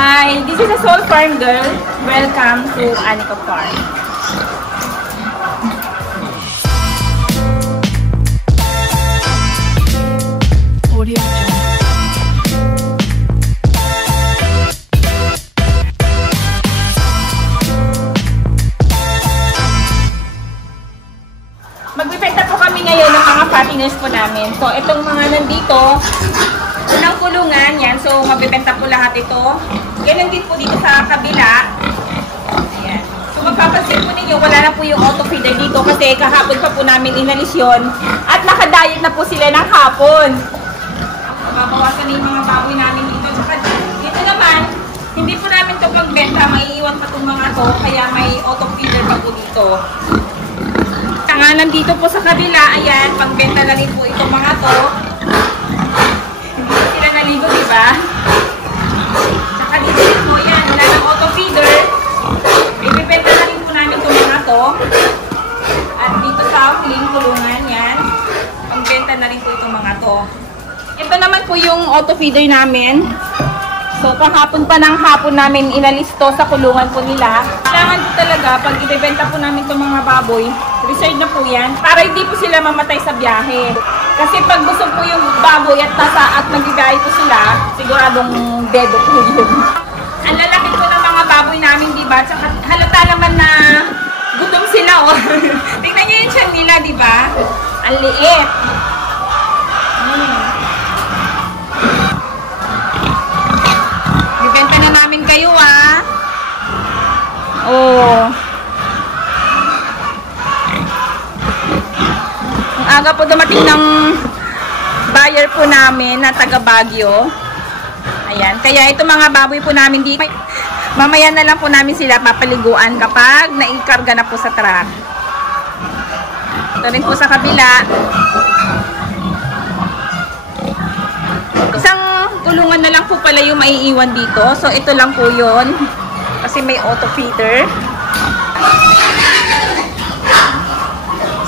Hi, this is a Soul Farm girl. Welcome to Anika Farm. Audio Jungle. Magbibenta po kami ngayon ng mga partners po namin. So, itong mga nandito, unang kulungan yan. So, magbibenta po lahat ito. Ganun din po dito sa kabila. Ayan. So, magpapansin po ninyo, wala na po yung auto feeder dito kasi kahapon pa po namin inalis yun. At nakadayet na po sila ng hapon. Mababawasan na yung mga baboy namin dito. Saka dito naman, hindi po namin ito pagbenta. Maiiwan pa itong mga to. Kaya may auto feeder pa po dito. Nga nandito po sa kabila, ayan, pagbenta na rin po itong mga to. Hindi sila naligo, diba? Saka dito po, yan, wala ng auto feeder. Ibibenta na rin po namin itong mga to. At dito sa huling kulungan, yan, pagbenta na rin po itong mga to. Ito naman po yung auto feeder namin. So, kahapon pa ng hapon namin inalis to sa kulungan po nila. Kailangan po talaga, pag ibibenta po namin itong mga baboy, reserve na po yan, para hindi po sila mamatay sa biyahe. Kasi pag busog po yung baboy at nagbibiyahe po sila, siguradong dedo po yun. Ang lalaki po ng mga baboy namin, diba? Tsaka halata naman na gutom sila, oh. Tingnan nyo yung tiyan nila, diba? Ang liit. Ibenta na namin kayo, ah. Oh. Aga po dumating ng buyer po namin na taga Baguio. Ayan. Kaya ito mga baboy po namin dito. Mamaya na lang po namin sila papaliguan kapag naikarga na po sa truck. Ito rin po sa kabila. Isang kulungan na lang po pala yung maiiwan dito. So ito lang po yun. Kasi may auto feeder.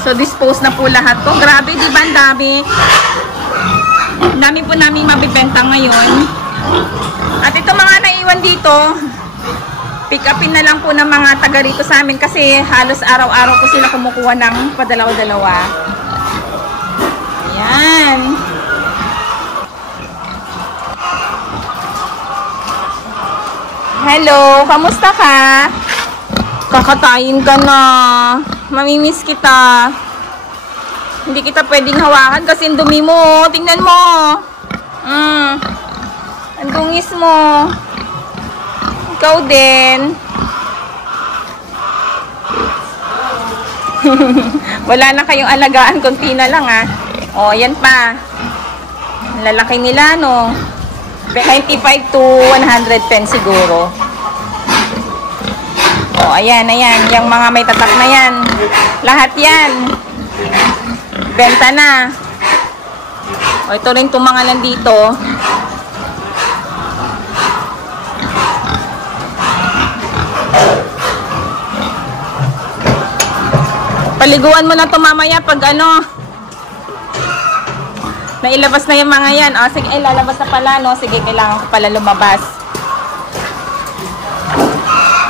So, dispose na po lahat to. Grabe, di ba? Ang dami. Ang dami po namin mabibenta ngayon. At ito mga naiwan dito, pick upin na lang po ng mga taga rito sa amin kasi halos araw-araw po sila kumukuha ng padalaw-dalawa. Ayan. Hello, kamusta ka? Kakatayin ka na. Mamimiss kita. Hindi kita pwedeng hawakan kasi ang dumi mo. Tingnan mo. Ang dungis mo. Ikaw din. Wala na kayong alagaan. Kunti na lang, ah. O, yan pa. Ang lalaki nila, no? 95 to 110 siguro. O, ayan, ayan. Yung mga may tatak na yan. Lahat yan. Benta na. O, ito rin itong mga nandito. Paliguan mo na ito mamaya pag ano. Nailabas na yung mga yan. O, sige, lalabas na pala, no? Sige, kailangan ko pala lumabas.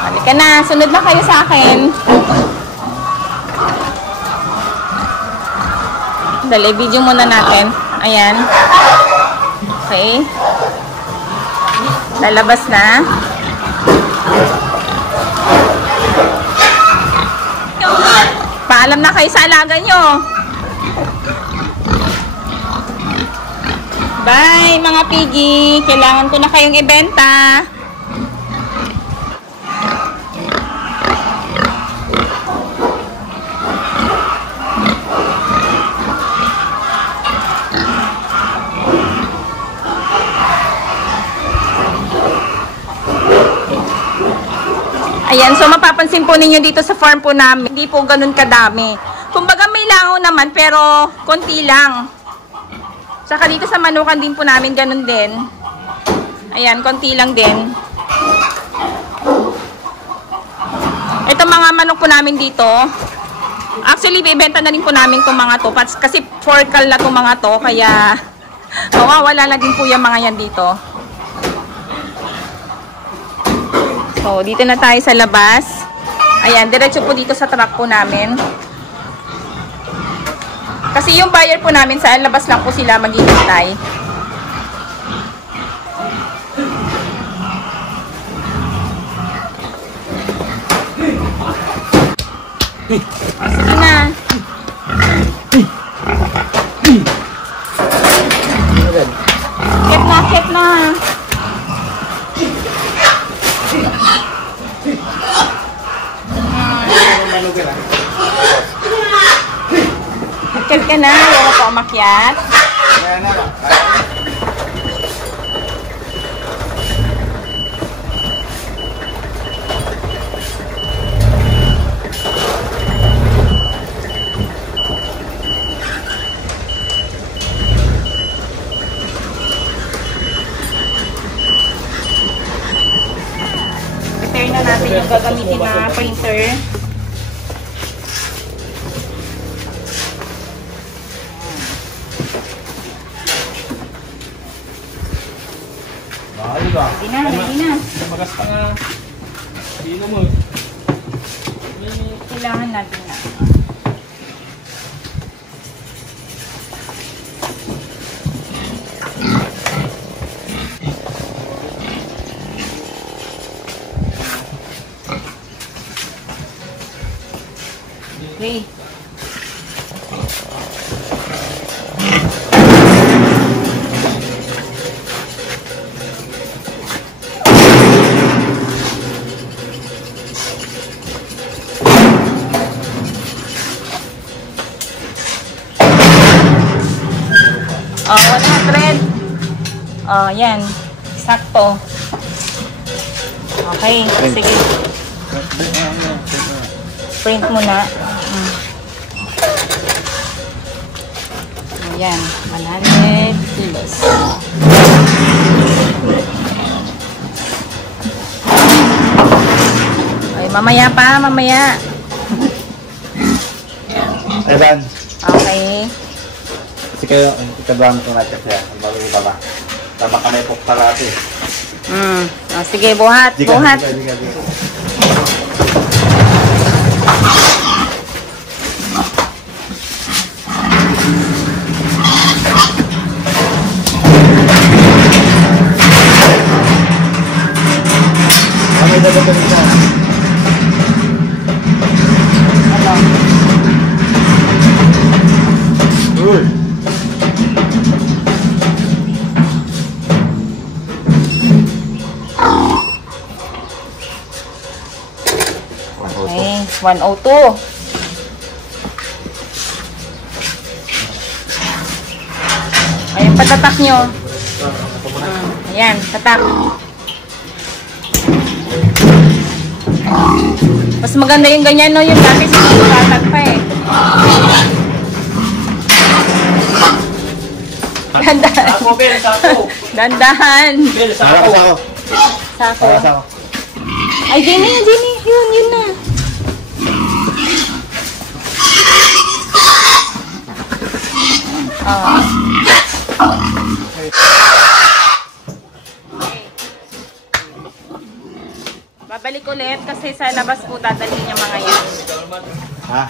Halika na, sunod na kayo sa akin. Dali, video muna natin. Ayan. Okay. Lalabas na. Paalam na kayo sa alaga nyo. Bye, mga piggy. Kailangan ko na kayong ibenta. Ayan, so mapapansin po ninyo dito sa farm po namin, hindi po ganun kadami. Kumbaga may langaw naman, pero konti lang. Saka dito sa manukan din po namin, ganun din. Ayan, konti lang din. Ito mga manok po namin dito. Actually, bibenta na rin po namin itong mga to. Kasi 4 na itong mga to, kaya mawawala na din po yung mga yan dito. So, dito na tayo sa labas. Ayan, diretso po dito sa truck po namin. Kasi yung buyer po namin sa labas lang po sila maghihintay. Sige na. Kep na. Kep ka na. Wala pa umakyat. Prepare na natin yung gagamitin na printer. Ready na. Magas pa nga. Dino mo. Kailangan natin na. Okay. Oh, 100. Oh, yan. Sakto. Okay, sige. Print mo na. Ayan, 100 kilos. Ay, mamaya. Evan. Okay. Kasi kayo, ikaduhan ko natin siya. Bago ibaba. Tama ka may puktalate. Oh, sige, buhat. Diga. Kami dadagdagan siya. Ano? Uy! Okay, 102. Ayan, patatak nyo. Ayan, tatak. Mas maganda yung ganyan, no? Yung dati sinasukatan pa eh. Dandahan. Sako, Bel, sako. Dandahan. Bel, sako. Sako. Sako. Ay, Jenny. Yun na. Babalik ulit kasi sa labas po dadalhin yung mga yan. Ha?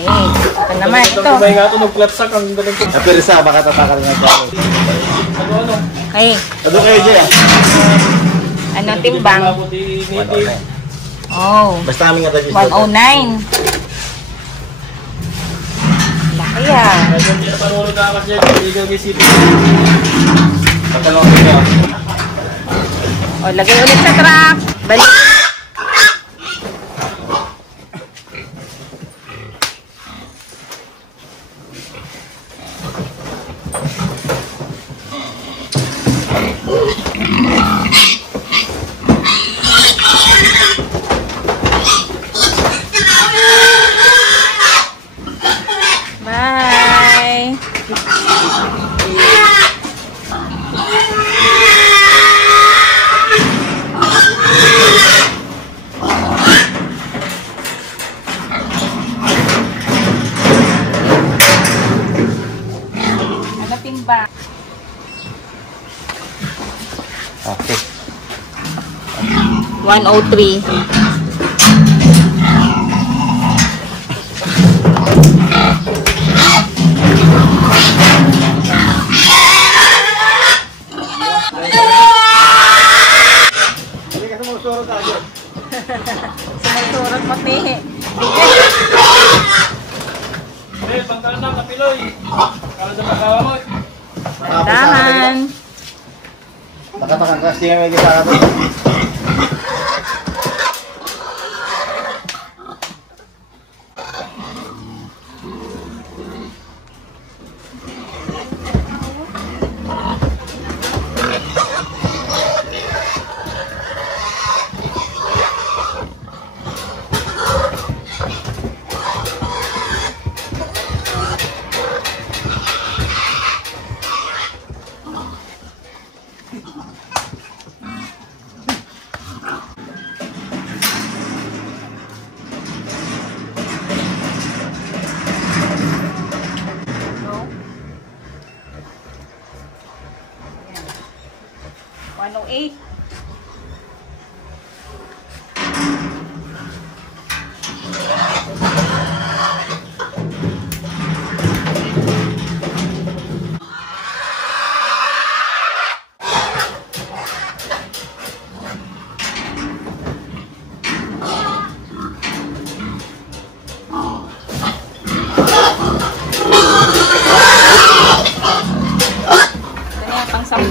Ito naman, ito. May nga ito, nag-platsak ang dalang ko. Pero isa, baka tatakal nga siya. Ano? Okay. Ano kayo dyan? Ano, timbang? Oh. Basta namin nga tayo. 109. Laki ah. Patalong nyo. O, lagay ulit sa truck. Balik. Bye. Ano timba? Okay. 103. Sumusurot pati. Pangkalan ng kapiloy. Kala sa pagkawa mo. Dahan. Nakatakan kasi may gitara to. Eight. Pang 10.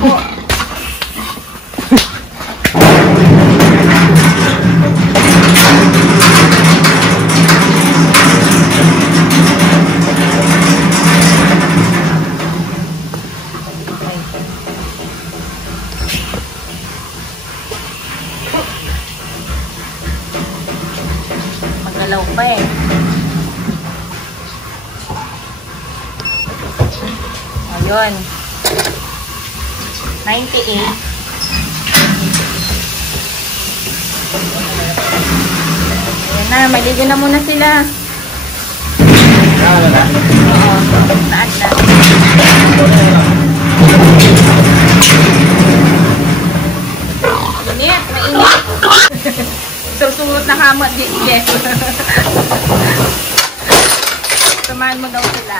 Magalaw pa eh. Ayun. 98. Ayan na, maligo na muna sila. Oo, taas na. Init, mainit. Susunod na kamot, yes. Samahan mo daw sila.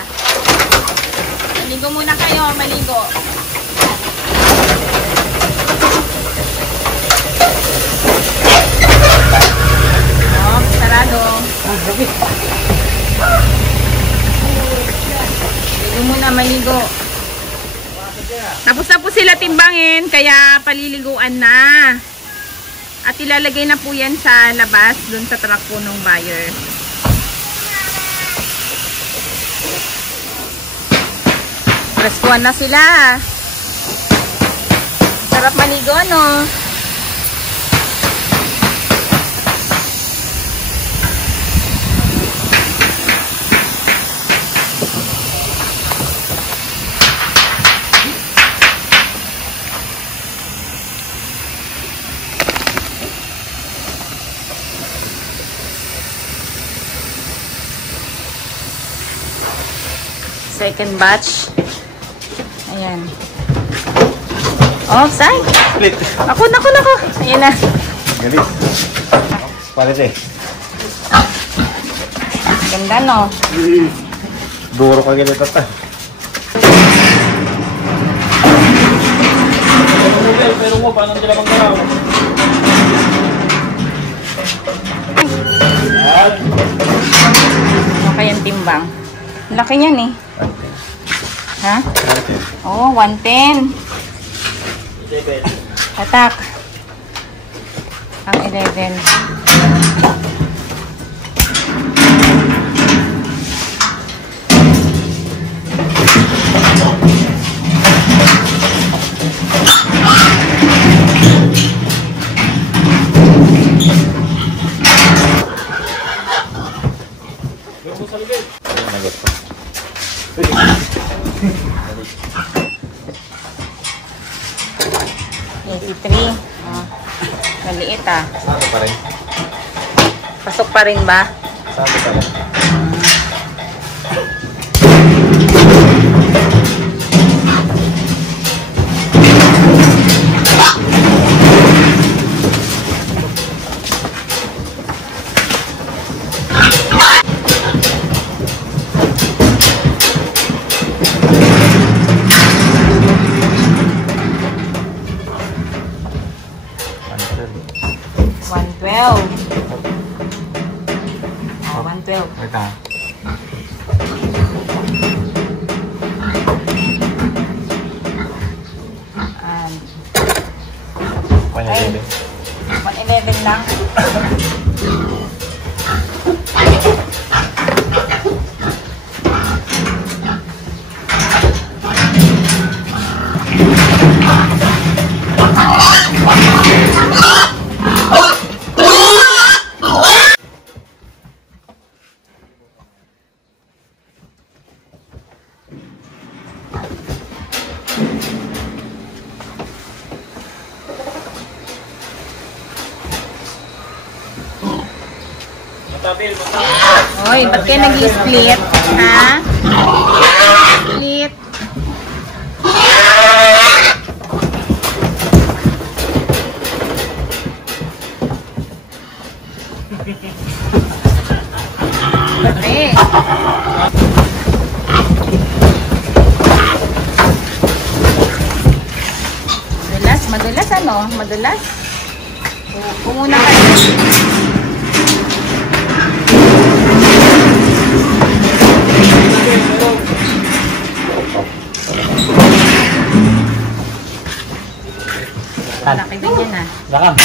Maligo muna kayo, maligo. Oh, sarado. Maligo muna, maligo. Tapos na po sila timbangin, kaya paliliguan na. At ilalagay na po yan sa labas, dun sa truck po ng buyer. Reskuhan na sila. Sarap maligo, no? Second batch. Ayan. Offside. Split. Ako. Ayan na. Galit. Palit eh. Ganda, no? Duro ka ganito ta. Pero mo, paano sila magkaraw? Ano kayang timbang? Laki niyan eh. Ha? Oo, 110. Tatak. Ang 11. Maliit ah. Sabi pa rin. Pasok pa rin ba? Sabi pa rin. 112. Oh, 112. Wait na. And, 111. 111 lang. Matabil. Hoy, ba't kayo nag-split? Ha? Split. Bakit? Madulas ano? Madulas? Pumuna kayo. Laki din yan ah. Lakam.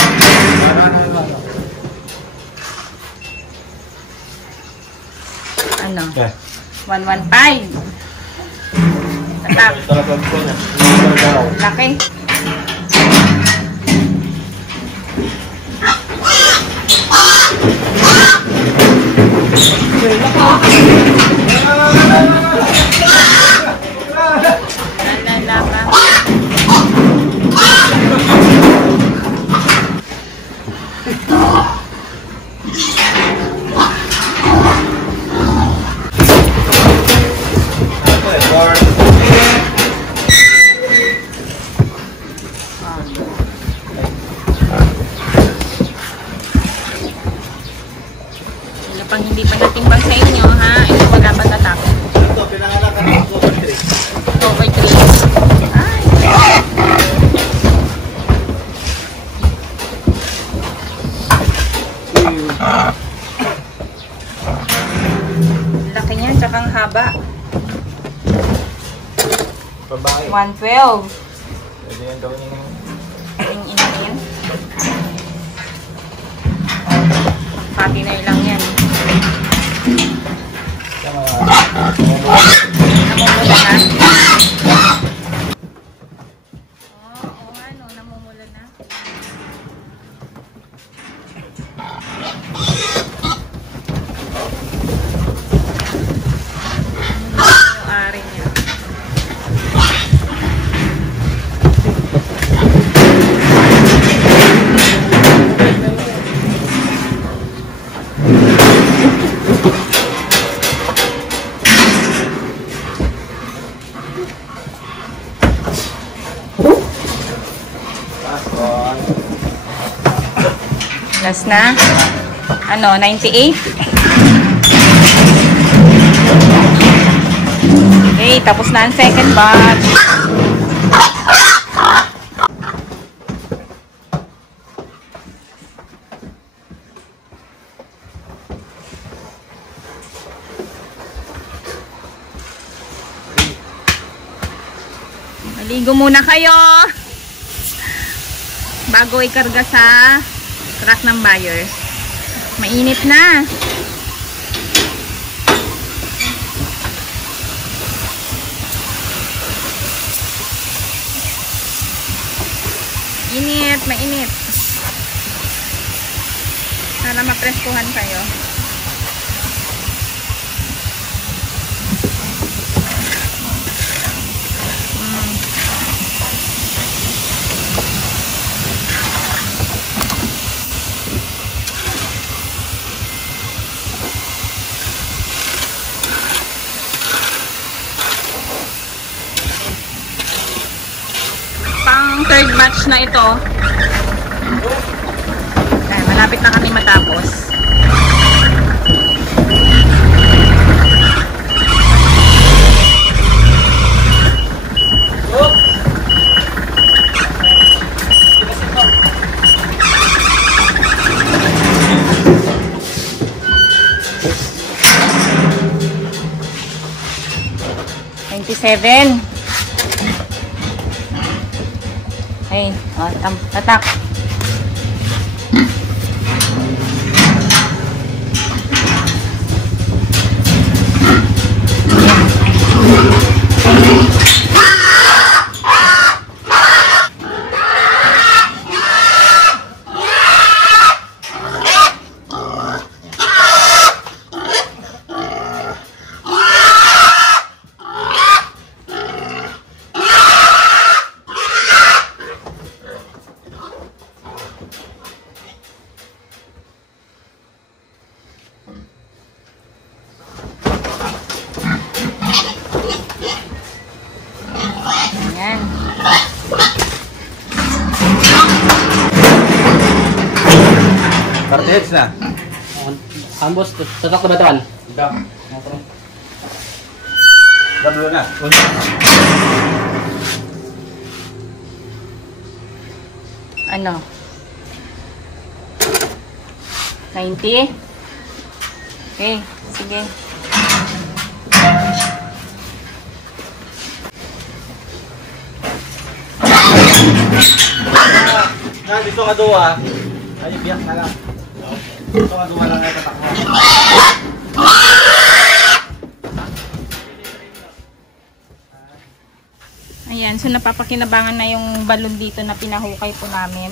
Ano? Yeah. 115. Tatak. Laki. Pang hindi pa natimbang sa inyo, ha? Ito wala pa natapos. Ito, pinangalakan ng cover 3. Cover 3. Ay. Laki niyan, tsaka ang haba. Babae. 112. Pwede yan gawin yung... Yung ina yan. Pati na lang yan. Namumula na? Oo nga no, namumula na. Yung ari niya. Last na. Ano, 98? Okay, tapos na ang second batch. Maligo muna kayo bago ikarga sa truck ng buyer. Mainit na. Init, mainit. Para mapreskuhan kayo. Pang third batch na ito. Ay, malapit na kami matapos. 7. Okay, tatak. Ayan. Cartels na. Ambos, tatak na bataan. Dablo na. Ano? 90? Okay, sige. Dito ka duwa. Ay, biyak na lang. Dito ka duwa lang ay tatakbo. Ayan, so napapakinabangan na yung balon dito na pinahukay po namin.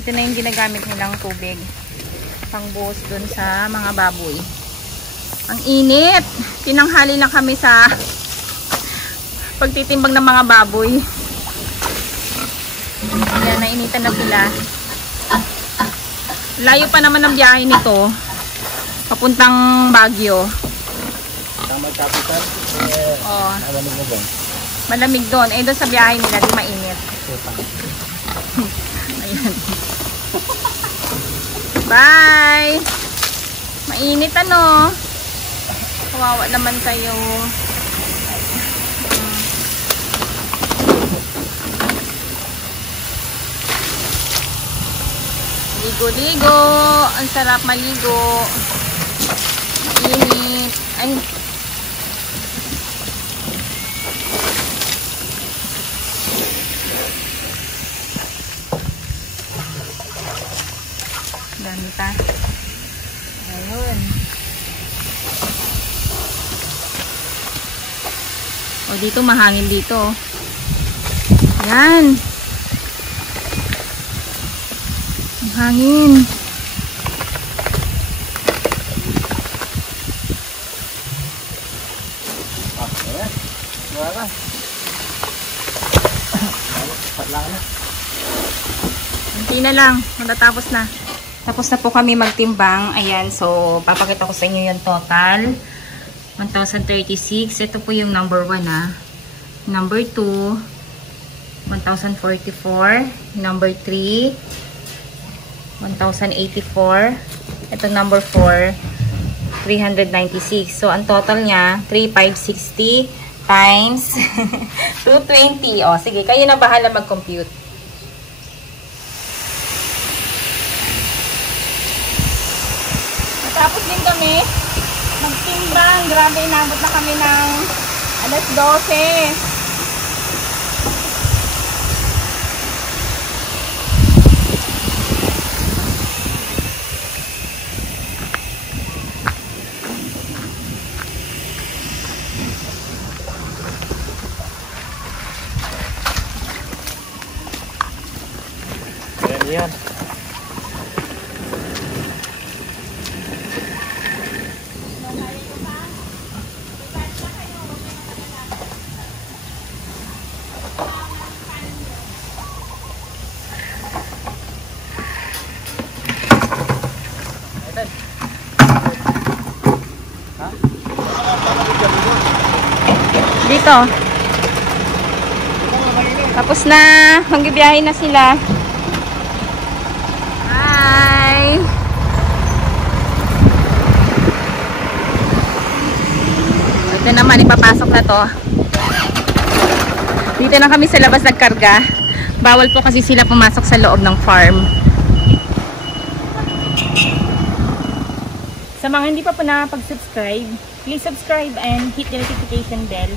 Ito na yung ginagamit nilang tubig. Pangbuhos dun sa mga baboy. Ang init! Pinanghali na kami sa pagtitimbang ng mga baboy. Ayan, nainitan na sila. Layo pa naman ang biyahe nito. Papuntang Baguio. Tama capital. Oh. Malamig mo ba? Malamig doon. Eh, doon sa biyahe nila, di mainit. Ayan. Bye! Mainit ano? Kawawa naman kayo. Ligo-ligo. Ang sarap maligo. Mainit. Ay. Dami pa. Ayun. O dito mahangin dito. Yan. Ang hangin. Wala ka. Patlang na. Hindi na lang. Matatapos na. Tapos na po kami magtimbang. Ayan. So, papakita ko sa inyo yung total. 1,036. Ito po yung number 1 ha. Number 2, 1,044. Number 3, 1,084. Ito number 4, 396. So, ang total niya, 3,560 times 220. O, sige. Kayo na bahala mag-compute. Tapos din kami magtimbang. Grabe, inabot na kami ng alas 12. Yan. Dito. Tapos na. Magbibiyahe na sila. Hi! Ito naman, ipapasok na to. Dito na kami sa labas nagkarga. Bawal po kasi sila pumasok sa loob ng farm. Sa mga hindi pa po nakapag-subscribe, please subscribe and hit the notification bell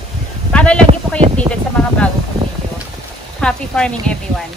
para lagi po kayo updated sa mga bago kong video. Happy farming everyone!